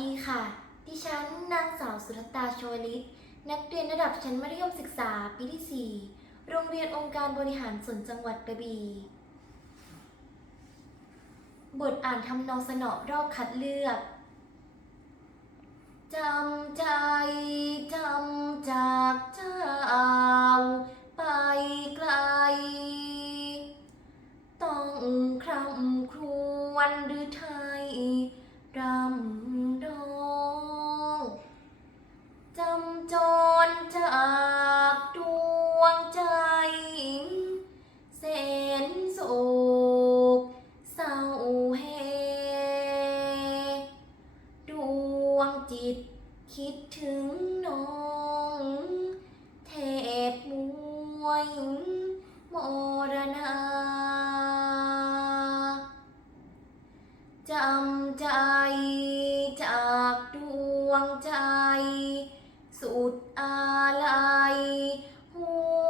ดีค่ะ ดิฉันนางสาวสุรตาโชลิต นักเรียนระดับชั้นมัธยมศึกษาปีที่ 4 โรงเรียนองค์การบริหารส่วนจังหวัดกระบี่ บทอ่านทำนองสนอรอบคัดเลือก จำใจ จำจากเจ้า จิต คิดถึงน้องแทบมวยมรณาจำใจจากดวงใจ สุดอาลัยห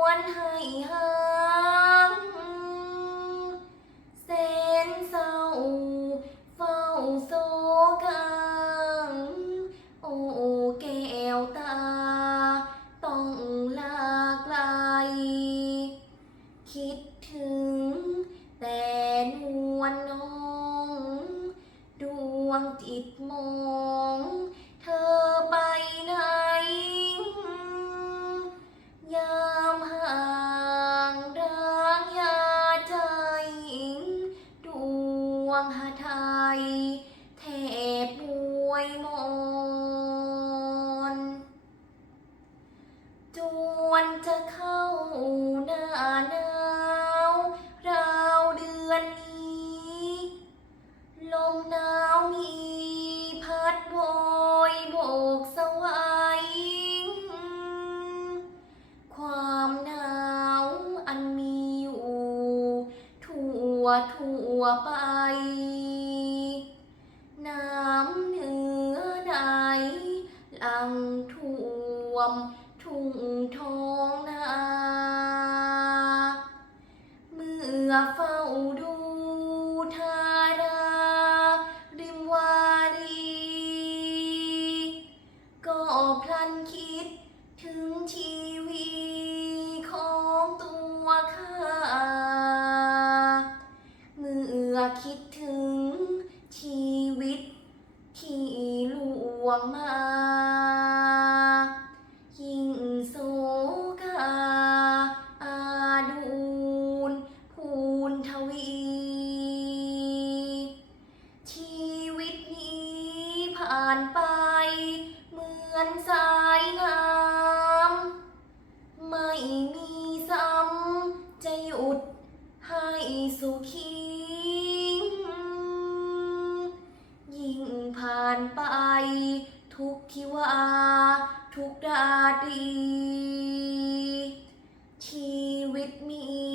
วนให้หา วงจิตมองเธอไปไหน ยามห่างร้างยาใจ ดวงหาไทยแทบมวยมอง วทั่วไป น้ำเหนือใดหลังท่วมทุ่งท้อง มื่อคิดถึงชีวิตที่ล่วงมา ยิ่งโศกาอาดูนภูนทวี ชีวิตนี้ผ่านไป เหมือนสายน้ำไม่มีซ้ำจะหยุดให้สุขีานไป ทุกทิวา ทุกดาดี ชีวิตมี